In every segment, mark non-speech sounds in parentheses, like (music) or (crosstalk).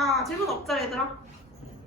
자, 질문 없죠, 얘들아?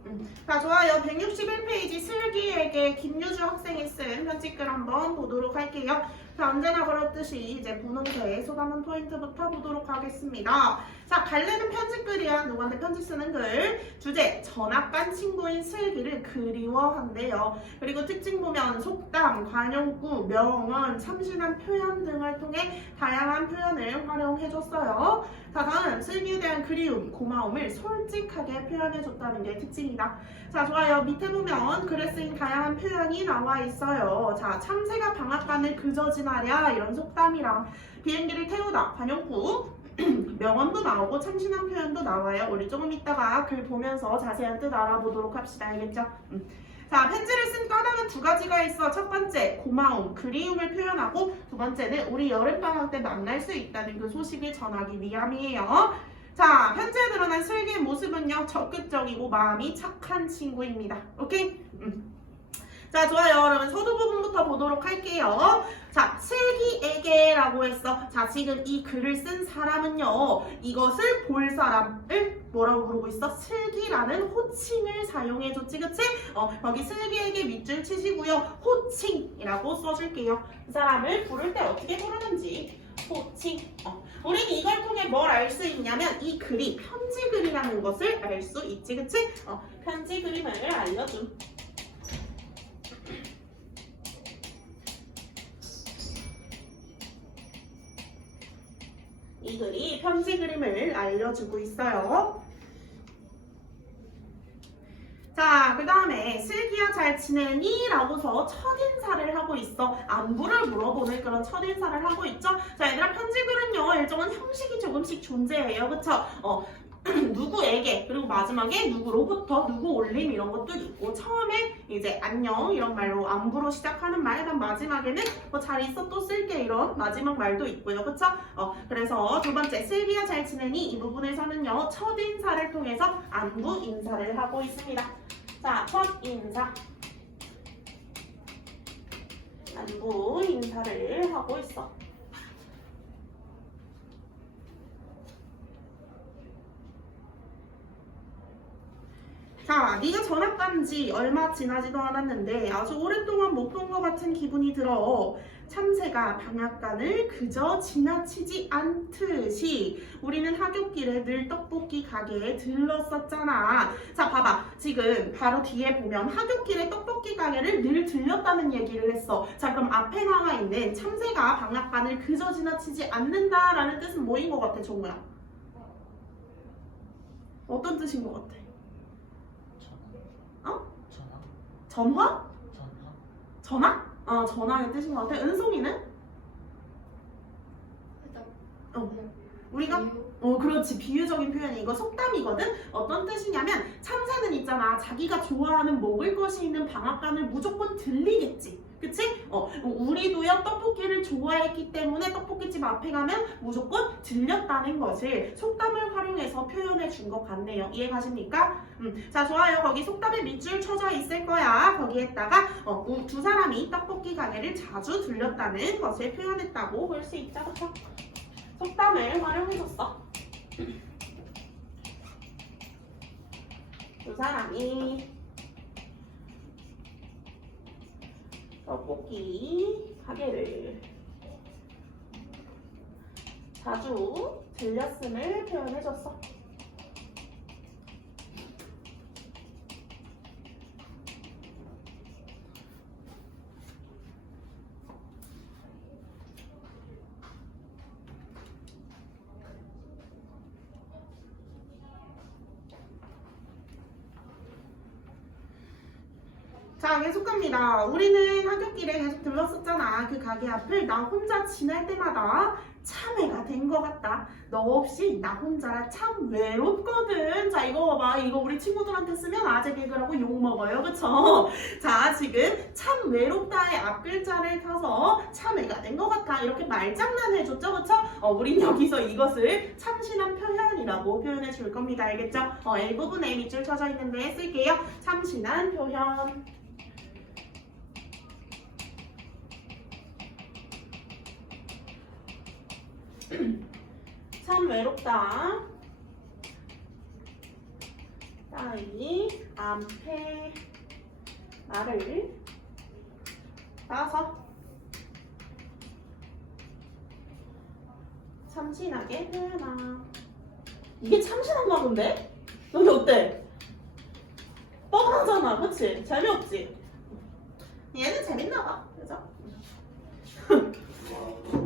음. 자, 좋아요. 161페이지 슬기에게 김유주 학생이 쓴 편집글 한번 보도록 할게요. 자, 언제나 그렇듯이 이제 분홍색 소담은 포인트부터 보도록 하겠습니다. 자, 갈래는 편집글이야. 누구한테 편지 쓰는 글. 주제, 전학 간 친구인 슬기를 그리워한대요. 그리고 특징 보면 속담, 관용구, 명언, 참신한 표현 등을 통해 다양한 표현을 활용해줬어요. 자, 다음 슬기에 대한 그리움, 고마움을 솔직하게 표현해줬다는 게 특징이다. 자, 좋아요. 밑에 보면 글에 쓰인 다양한 표현이 나와 있어요. 자, 참새가 방앗간을 그저 지 나랴 이런 속담이랑 비행기를 태우다, 관용구, (clears throat) 명언도 나오고 참신한 표현도 나와요. 우리 조금 이따가 글 보면서 자세한 뜻 알아보도록 합시다. 알겠죠? 음. 자, 편지를 쓴 까닭은 두 가지가 있어. 첫 번째, 고마움, 그리움을 표현하고 두 번째는 우리 여름방학 때 만날 수 있다는 그 소식을 전하기 위함이에요. 자, 편지에 드러난 슬기의 모습은요, 적극적이고 마음이 착한 친구입니다. 오케이? 음. 자, 좋아요. 그러면 서두 부분부터 보도록 할게요. 자, 슬기에게라고 했어. 자, 지금 이 글을 쓴 사람은요, 이것을 볼 사람을 뭐라고 부르고 있어? 슬기라는 호칭을 사용해줬지, 그치? 어, 여기 슬기에게 밑줄 치시고요. 호칭이라고 써줄게요. 이 사람을 부를 때 어떻게 부르는지. 호칭. 어. 우리는 이걸 통해 뭘 알 수 있냐면 이 글이 편지 글이라는 것을 알 수 있지, 그치? 어, 편지 그림을 알려줌. 이 글이 편지 그림을 알려주고 있어요. 자, 그 다음에 슬기야 잘 지내니? 라고서 첫인사를 하고 있어. 안부를 물어보는 그런 첫인사를 하고 있죠. 자, 얘들아 편지 글은요, 일정한 형식이 조금씩 존재해요. 그쵸? 어, (clears throat) 누구에게, 그리고 마지막에 누구로부터, 누구 올림 이런 것도 있고, 처음에 이제 안녕 이런 말로 안부로 시작하는 말, 그다음 마지막에는 뭐 잘 있어 또 쓸게 이런 마지막 말도 있고요. 그쵸? 어, 그래서 두 번째, 슬기야 잘 지내니? 이 부분에서는요, 첫 인사를 통해서 안부 인사를 하고 있습니다. 자, 첫 인사. 안부 인사를 하고 있어. 자, 네가 전학 간 지 얼마 지나지도 않았는데 아주 오랫동안 못 본 것 같은 기분이 들어. 참새가 방앗간을 그저 지나치지 않듯이 우리는 하굣길에 늘 떡볶이 가게에 들렀었잖아. 자, 봐봐. 지금 바로 뒤에 보면 하굣길에 떡볶이 가게를 늘 들렸다는 얘기를 했어. 자, 그럼 앞에 나와 있는 참새가 방앗간을 그저 지나치지 않는다라는 뜻은 뭐인 것 같아, 정우야? 어떤 뜻인 것 같아? 전화. 어? 전화. 전화? 전화. 전화? 어, 전화의 뜻인 것 같아. 은송이는? 어. 우리가 어 그렇지 비유적인 표현이 이거 속담이거든 어떤 뜻이냐면 참새는 있잖아 자기가 좋아하는 먹을 것이 있는 방앗간을 무조건 들리겠지 그치? 어 우리도요 떡볶이를 좋아했기 때문에 떡볶이집 앞에 가면 무조건 들렸다는 것을 속담을 활용해서 표현해 준 것 같네요 이해 가십니까? 음, 자 좋아요 거기 속담에 밑줄 쳐져 있을 거야 거기에다가 어, 우- 두 사람이 떡볶이 가게를 자주 들렸다는 것을 표현했다고 볼 수 있죠 그쵸? 속담을 활용해줬어. 두 사람이 떡볶이 가게를 자주 들렸음을 표현해줬어. 자, 계속 갑니다. 우리는 학교길에 계속 들렀었잖아. 그 가게 앞을 나 혼자 지날 때마다 참회가 된 것 같다. 너 없이 나 혼자라 참 외롭거든. 자, 이거 봐봐. 이거 우리 친구들한테 쓰면 아재 개그라고 욕먹어요. 그쵸? 자, 지금 참 외롭다의 앞글자를 타서 참회가 된 것 같아. 이렇게 말장난 해줬죠. 그쵸? 어, 우린 여기서 이것을 참신한 표현이라고 표현해 줄 겁니다. 알겠죠? 어, 일부분에 밑줄 쳐져 있는데 쓸게요. 참신한 표현. (clears throat) 참 외롭다. 아이 암패 말을 따서 참신하게 표현하 이게 참신한 말인데? 너희 어때? 뻔하잖아, 그치? 재미없지? 얘는 재밌나 봐 그죠? (laughs)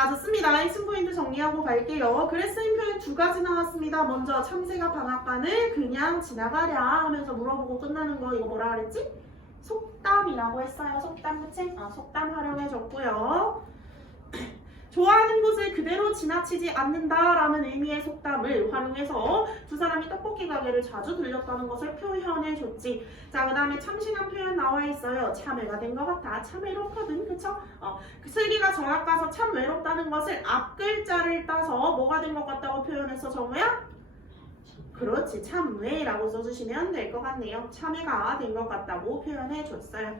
자 좋습니다. 핵심 포인트 정리하고 갈게요. 그래스인 표현 두 가지 나왔습니다. 먼저 참새가 방앗간을 그냥 지나가랴 하면서 물어보고 끝나는 거 이거 뭐라 그랬지? 속담이라고 했어요. 속담 그치? 아 속담 활용해줬고요 좋아하는 곳을 그대로 지나치지 않는다라는 의미의 속담을 활용해서 두 사람이 떡볶이 가게를 자주 들렸다는 것을 표현해줬지. 자, 그 다음에 참신한 표현 나와 있어요. 참 외가 된 것 같아. 참 외롭거든. 그쵸? 어, 그 슬기가 전학 가서 참 외롭다는 것을 앞 글자를 따서 뭐가 된 것 같다고 표현했어, 정우야? 그렇지. 참 외라고 써주시면 될 것 같네요. 참외가 된 것 같다고 표현해줬어요.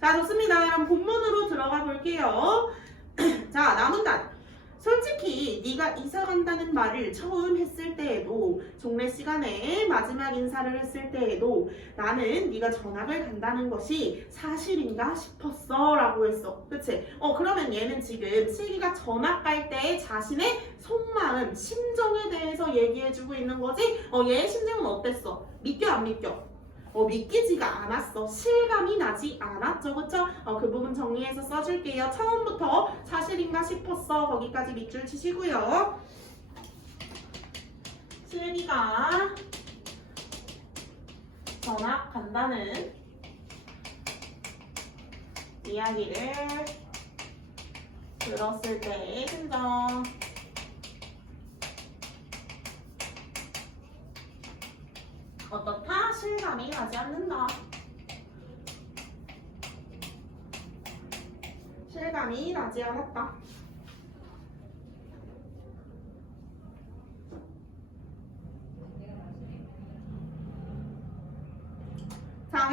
자, 좋습니다. 그럼 본문으로 들어가 볼게요. (clears throat) 자, 남은 단. 솔직히 네가 이사 간다는 말을 처음 했을 때에도 종례 시간에 마지막 인사를 했을 때에도 나는 네가 전학을 간다는 것이 사실인가 싶었어 라고 했어. 그치? 어 그러면 얘는 지금 슬기가 전학 갈 때 자신의 속마음, 심정에 대해서 얘기해주고 있는 거지? 어 얘의 심정은 어땠어? 믿겨 안 믿겨? 어, 믿기지가 않았어. 실감이 나지 않았죠. 그쵸? 어, 그 부분 정리해서 써줄게요. 처음부터 사실인가 싶었어. 거기까지 밑줄 치시고요. 슬기가 전학 간다는 이야기를 들었을 때의 심정. 실감이 나지 않는다. 실감이 나지 않았다. 자,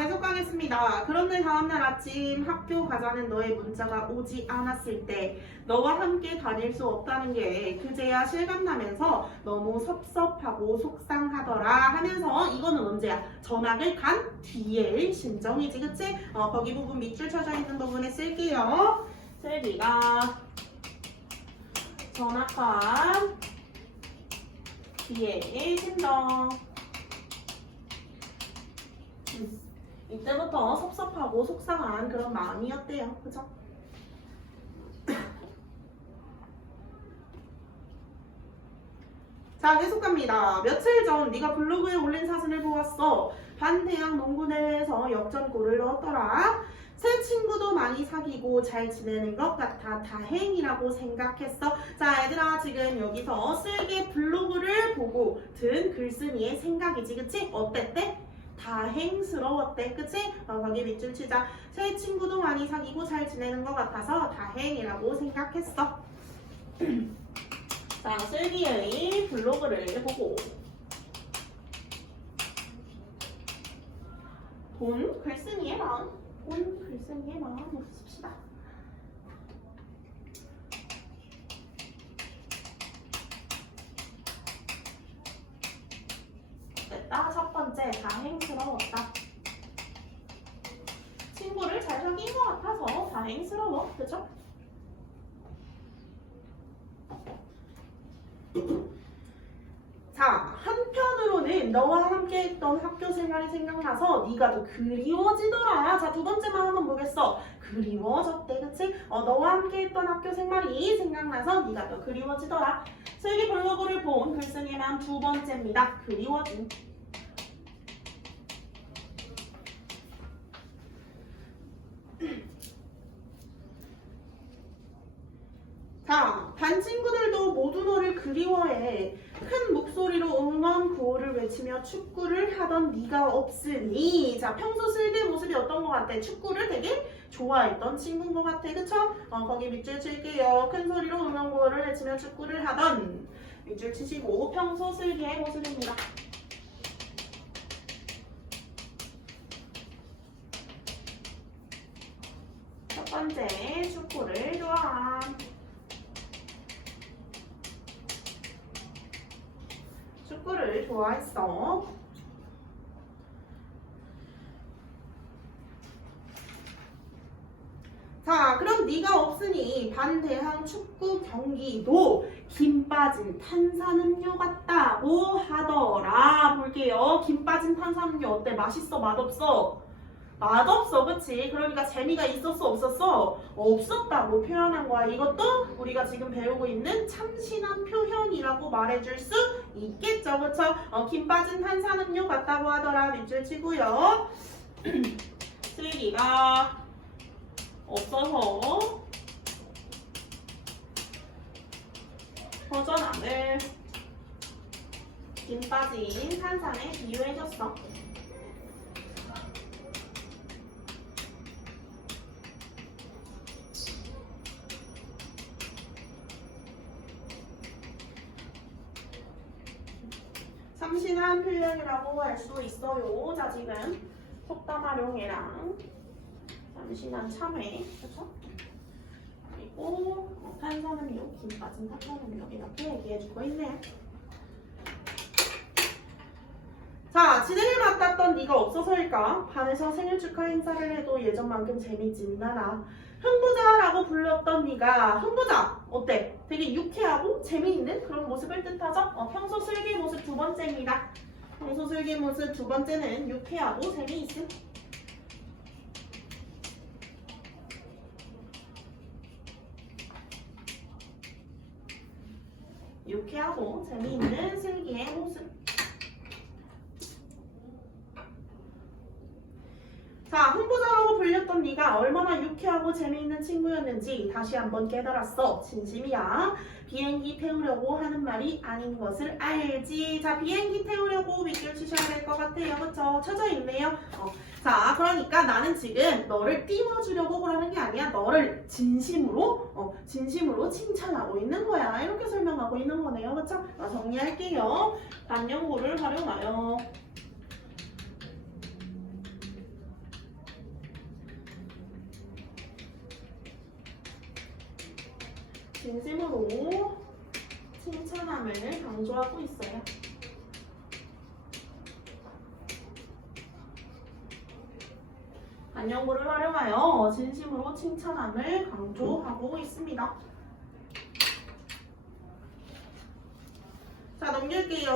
해석하겠습니다. 그런데 다음날 아침 학교 가자는 너의 문자가 오지 않았을 때 너와 함께 다닐 수 없다는 게 그제야 실감나면서 너무 섭섭하고 속상하더라 하면서 이거는 언제야? 전학을 간 뒤의 심정이지 그치? 어, 거기 부분 밑줄 쳐져 있는 부분에 쓸게요. 슬기가 전학한 뒤의 심정 음, 이때부터 섭섭하고 속상한 그런 마음이었대요. 그죠? (coughs) 자 계속 갑니다. 며칠 전 네가 블로그에 올린 사진을 보았어. 반대항 농구대회에서 역전골을 넣었더라. 새 친구도 많이 사귀고 잘 지내는 것 같아 다행이라고 생각했어. 자 얘들아 지금 여기서 슬기 블로그를 보고 든 글쓴이의 생각이지 그치? 어땠대? 다행스러웠대 그치? 어, 거기 밑줄 치자. 새 친구도 많이 사귀고 잘 지내는 것 같아서 다행이라고 생각했어. (clears throat) 자, 슬기의 블로그를 보고 본 글쓴이의 마음, 본 글쓴이의 마음을 씁시다. 됐다. 첫 번째, 다행스러웠다. 친구를 잘 사귄 것 같아서 다행스러워. 그죠? 자, 한편으로는 너와 함께 했던 학교 생활이 생각나서 네가 더 그리워지더라. 자, 두 번째 마음은 뭐겠어? 그리워졌대, 그치? 어, 너와 함께 했던 학교 생활이 생각나서 네가 더 그리워지더라. 슬기 블로그를 본 글쓴이의 마음 두 번째입니다. 그리워짐. 자, 반 친구들도 모두 너를 그리워해. 큰 목소리로 응원 구호를 외치며 축구를 하던 네가 없으니 자 평소 슬기 모습이 어떤 것 같아? 축구를 되게 좋아했던 친구인 것 같아 그쵸? 어, 거기 밑줄 칠게요 큰 소리로 응원 구호를 외치며 축구를 하던 밑줄 치시고 평소 슬기의 모습입니다 첫 번째 축구를 좋아함 축구를 좋아했어. 자, 그럼 네가 없으니 반대항 축구 경기도 김 빠진 탄산음료 같다고 하더라. 볼게요. 김 빠진 탄산음료 어때? 맛있어? 맛없어? 맛없어, 그치? 그러니까 재미가 있었어, 없었어? 없었다고 표현한 거야. 이것도 우리가 지금 배우고 있는 참신한 표현이라고 말해줄 수 있겠죠, 그쵸? 어, 김 빠진 탄산음료 같다고 하더라. 밑줄 치고요. (clears throat) 슬기가 없어서 버전함을 김 빠진 탄산에 비유해줬어. 참신한 표현이라고 할 수 있어요. 자, 지금 속담 활용해랑 참 신한 참회, 그쵸? 그리고 어, 탄산음료, 김 빠진 탄산음료 이렇게 얘기해주고 있네요. 자, 진행을 맡았던 네가 없어서일까? 반에서 생일 축하 행사를 해도 예전만큼 재미진 않아. 흥부자라고 불렀던 네가 흥부자 어때? 되게 유쾌하고 재미있는 그런 모습을 뜻하죠? 어, 평소 슬기 모습 두 번째입니다. 평소 슬기 모습 두 번째는 유쾌하고 재미있음. 유쾌하고 재미있는 슬기의 모습. 자, 홍보자라고 불렸던 네가 얼마나 유쾌하고 재미있는 친구였는지 다시 한번 깨달았어. 진심이야. 비행기 태우려고 하는 말이 아닌 것을 알지. 자, 비행기 태우려고 밑줄 치셔야 될 것 같아요. 그쵸? 쳐져 있네요. 어. 자, 그러니까 나는 지금 너를 띄워주려고 그러는 게 아니야. 너를 진심으로, 어, 진심으로 칭찬하고 있는 거야. 이렇게 설명하고 있는 거네요. 그쵸? 어, 정리할게요. 반영구를 활용하여. 진심으로 칭찬함을 강조하고 있어요. 반영구를 활용하여 진심으로 칭찬함을 강조하고 있습니다. 자, 넘길게요.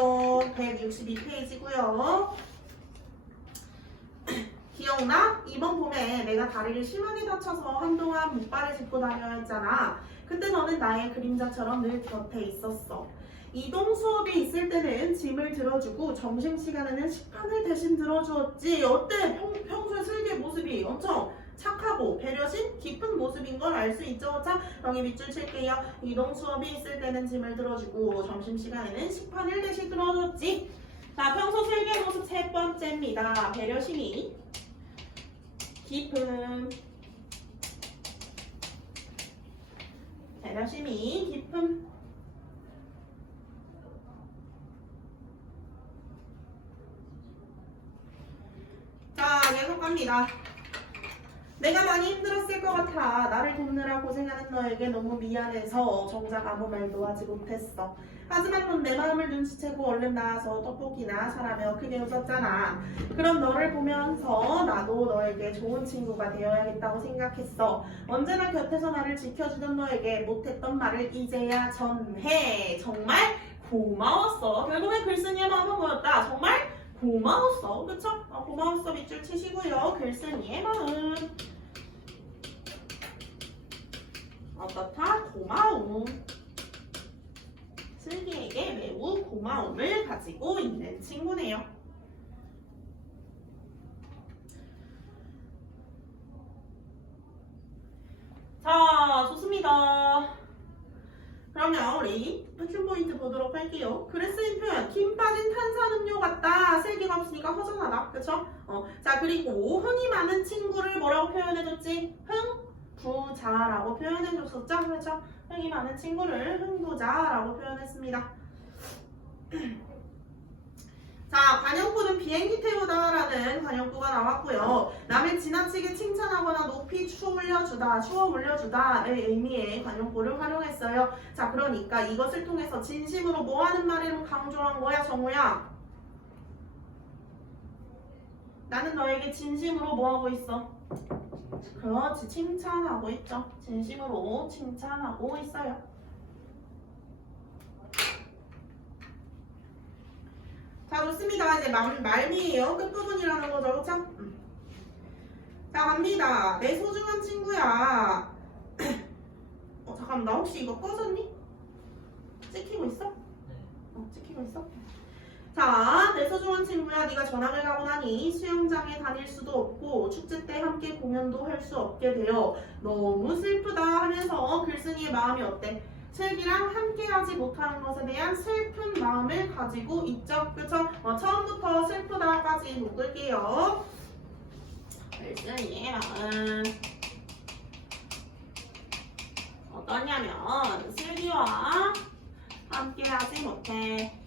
162페이지고요. (clears throat) 기억나? 이번 봄에 내가 다리를 심하게 다쳐서 한동안 목발을 짚고 다녀야 했잖아. 그때 너는 나의 그림자처럼 늘 곁에 있었어. 이동 수업이 있을 때는 짐을 들어주고 점심시간에는 식판을 대신 들어주었지. 어때? 평, 슬기의 모습이 엄청 착하고 배려심 깊은 모습인 걸 알 수 있죠. 자, 여기 밑줄 칠게요. 이동 수업이 있을 때는 짐을 들어주고 점심시간에는 식판을 대신 들어줬지. 자, 평소 슬기의 모습 세 번째입니다. 배려심이 깊음. 배려심이 깊음. 자, 계속 갑니다. 내가 많이 힘들었을 것 같아. 나를 돕느라 고생하는 너에게 너무 미안해서 정작 아무 말도 하지 못했어. 하지만 넌 내 마음을 눈치채고 얼른 나와서 떡볶이나 사라며 크게 웃었잖아. 그럼 너를 보면서 나도 너에게 좋은 친구가 되어야겠다고 생각했어. 언제나 곁에서 나를 지켜주던 너에게 못했던 말을 이제야 전해. 정말 고마웠어. 결국엔 글쓴이의 마음은 뭐였다? 정말 고마웠어. 그쵸? 어, 고마웠어. 밑줄 치시고요. 글쓴이의 마음. 어떻다? 고마움. 슬기에게 매우 고마움을 가지고 있는 친구네요. 자, 좋습니다. 그러면 우리 핵심 포인트 보도록 할게요. 쓰인 표현, 김 빠진 탄산음료 같다. 슬기가 없으니까 허전하다. 그쵸? 어, 자, 그리고 흥이 많은 친구를 뭐라고 표현해줬지? 흥, 부자라고 표현해줬었죠? 그렇죠? 흥이 많은 친구를 흥부자라고 표현했습니다. 자, 관용구는 비행기 태우다라는 관용구가 나왔고요. 남을 지나치게 칭찬하거나 높이 추 올려주다, 추어 올려주다의 의미의 관용구를 활용했어요. 자, 그러니까 이것을 통해서 진심으로 뭐 하는 말을 강조한 거야, 정우야? 나는 너에게 진심으로 뭐 하고 있어? 그렇지, 칭찬하고 있죠. 진심으로 칭찬하고 있어요. 자, 좋습니다. 이제 말, 말미에요. 끝부분이라는 거죠. 그쵸? 음. 자, 갑니다. 내 소중한 친구야. (clears throat) 어, 잠깐만. 나 혹시 이거 꺼졌니? 찍히고 있어? 어, 찍히고 있어? 자, 내 소중한 친구야. 네가 전학을 가고 나니 수영장에 다닐 수도 없고 축제 때 함께 공연도 할 수 없게 되어 너무 슬프다 하면서 글쓴이의 마음이 어때? 슬기랑 함께하지 못하는 것에 대한 슬픈 마음을 가지고 있죠. 그쵸? 어, 처음부터 슬프다까지 묶을게요. 글쓴이의 마음. 어떠냐면 슬기와 함께하지 못해.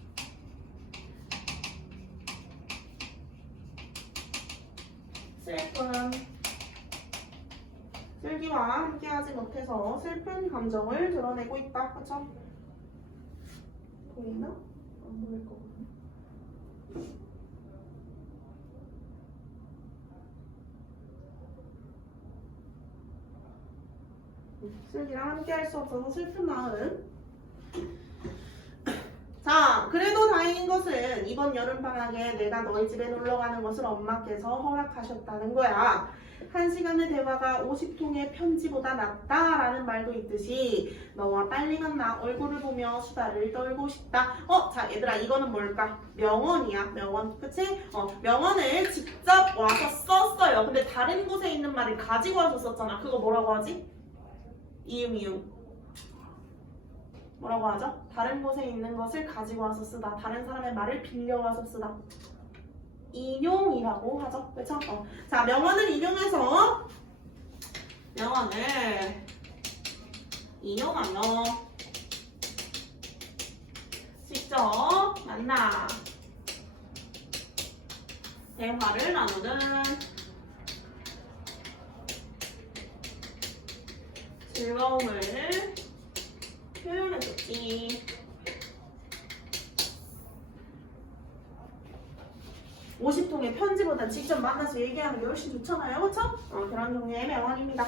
슬픔. 슬기와 함께하지 못해서 슬픈 감정을 드러내고 있다. 그쵸? 보이나? 안 보일 것 같네. 슬기랑 함께할 수 없어서 슬픈 마음. 자, 그래도 다행인 것은 이번 여름방학에 내가 너희 집에 놀러 가는 것을 엄마께서 허락하셨다는 거야. 한 시간의 대화가 50통의 편지보다 낫다라는 말도 있듯이 너와 빨리 만나 얼굴을 보며 수다를 떨고 싶다. 어, 자 얘들아 이거는 뭘까? 명언이야, 명언. 그치? 어, 명언을 직접 와서 썼어요. 근데 다른 곳에 있는 말을 가지고 와서 썼잖아. 그거 뭐라고 하지? 이응, 이응. 뭐라고 하죠? 다른 곳에 있는 것을 가지고 와서 쓰다. 다른 사람의 말을 빌려와서 쓰다. 인용이라고 하죠. 그쵸? 어. 자, 명언을 인용해서 명언을 인용하며 직접 만나 대화를 나누는 즐거움을 표현해줬지. 50통의 편지보다 직접 만나서 얘기하는 게 훨씬 좋잖아요. 그쵸? 어, 그런 종류의 명언입니다.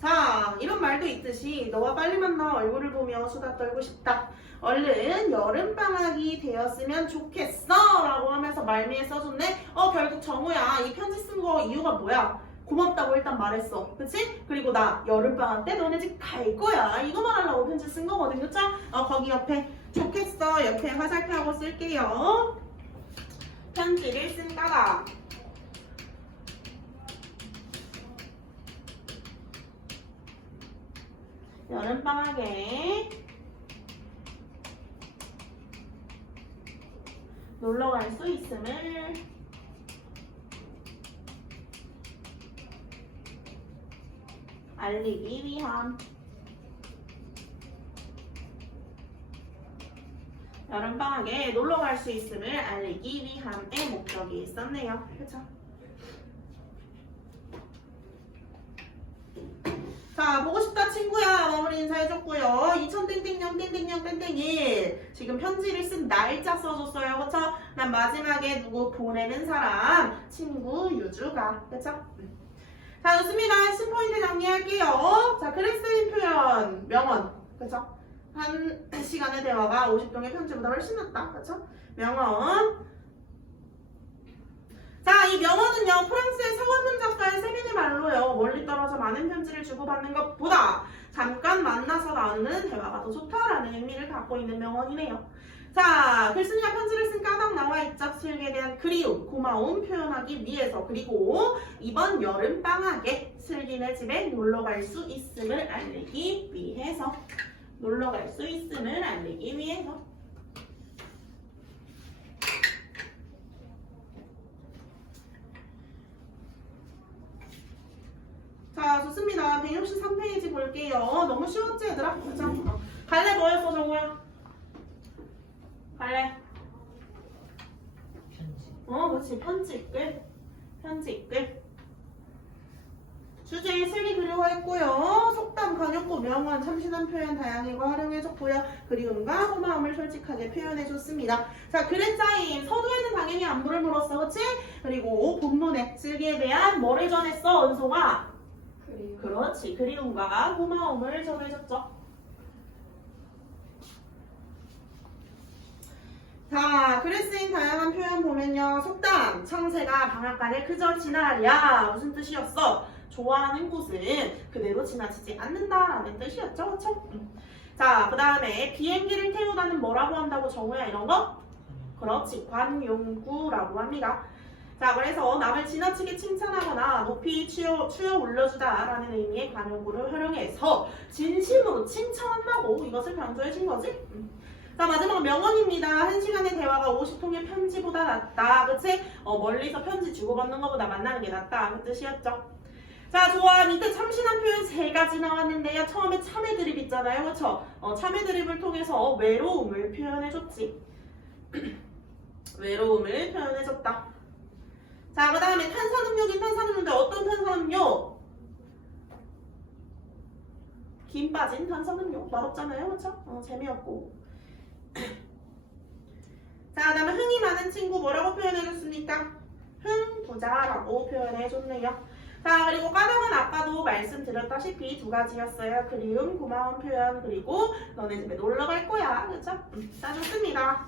자, 이런 말도 있듯이 너와 빨리 만나 얼굴을 보며 수다 떨고 싶다. 얼른 여름방학이 되었으면 좋겠어 라고 하면서 말미에 써줬네. 어, 결국 정우야. 이 편지 쓴 거 이유가 뭐야? 고맙다고 일단 말했어. 그치? 그리고 나 여름방학 때 너네 집 갈 거야. 이거 말하려고 편지 쓴 거거든. 그쵸? 어, 거기 옆에 좋겠어. 옆에 화살표하고 쓸게요. 편지를 쓴다가 여름방학에 놀러 갈 수 있음을 알리기 위함 여름방학에 놀러 갈 수 있음을 알리기 위함의 목적이 있었네요. 그쵸? 자, 보고 싶다 친구야. 마무리 인사해줬고요. 2000땡땡년 땡땡년 땡땡일. 지금 편지를 쓴 날짜 써줬어요. 그쵸? 난 마지막에 누구 보내는 사람. 친구 유주가. 그쵸? 자, 좋습니다. 10포인트 정리할게요. 자, 그래스인 표현. 명언. 그쵸? 한 시간의 대화가 50통의 편지보다 훨씬 낫다. 그쵸? 명언. 자, 이 명언은요, 프랑스의 서원문 작가의 세민의 말로요, 멀리 떨어져 많은 편지를 주고받는 것보다 잠깐 만나서 나누는 대화가 더 좋다라는 의미를 갖고 있는 명언이네요. 자, 글쓴이가 편지를 쓴 까닭 나와. 슬기에 대한 그리움, 고마움 표현하기 위해서. 그리고 이번 여름 방학에 슬기네 집에 놀러 갈 수 있음을 알리기 위해서. 놀러 갈 수 있음을 알리기 위해서. 자, 좋습니다. 163페이지 볼게요. 너무 쉬웠지, 얘들아? 그죠? 어. 갈래 뭐였어 정우야? 갈래? 편지. 어 그렇지 편지 끝 편지 끝 주제 슬기 그리워했고요. 속담 관용구 명언 참신한 표현 다양하게 활용해줬고요. 그리움과 고마움을 솔직하게 표현해줬습니다. 자 그랬자임 서두에는 당연히 안부를 물었어 그치? 그리고 본문에 슬기에 대한 뭐를 전했어 은소가? 그리고 그렇지. 그리움과 고마움을 전해줬죠 자, 쓰인 다양한 표현 보면요. 속담, 창새가 방앗간을 그저 지나랴. 무슨 뜻이었어? 좋아하는 곳은 그대로 지나치지 않는다라는 뜻이었죠. 음. 자, 그 다음에 비행기를 태우다는 뭐라고 한다고 정우야 이런 거? 그렇지. 관용구라고 합니다. 자, 그래서 남을 지나치게 칭찬하거나 높이 추여, 추여 올려주다라는 의미의 관용구를 활용해서 진심으로 칭찬한다고 이것을 강조해 준 거지. 음. 자 마지막 명언입니다. 한 시간의 대화가 50통의 편지보다 낫다. 그치? 어, 멀리서 편지 주고받는 것보다 만나는 게 낫다. 그 뜻이었죠. 자 좋아 밑에 참신한 표현 세 가지 나왔는데요. 처음에 참외 드립 있잖아요. 그쵸? 어, 참외 드립을 통해서 외로움을 표현해줬지. (clears throat) 외로움을 표현해줬다. 자 그 다음에 탄산음료긴 탄산음료인데 어떤 탄산음료? 김 빠진 탄산음료 맛없잖아요. 그쵸? 어, 재미없고 자, 그다음에 흥이 많은 친구 뭐라고 표현해줬습니까? 흥부자라고 표현해줬네요. 자, 그리고 까닭은 아까도 말씀드렸다시피 두 가지였어요. 그리움, 고마운 표현, 그리고 너네 집에 놀러 갈 거야. 그쵸? 음, 자, 좋습니다.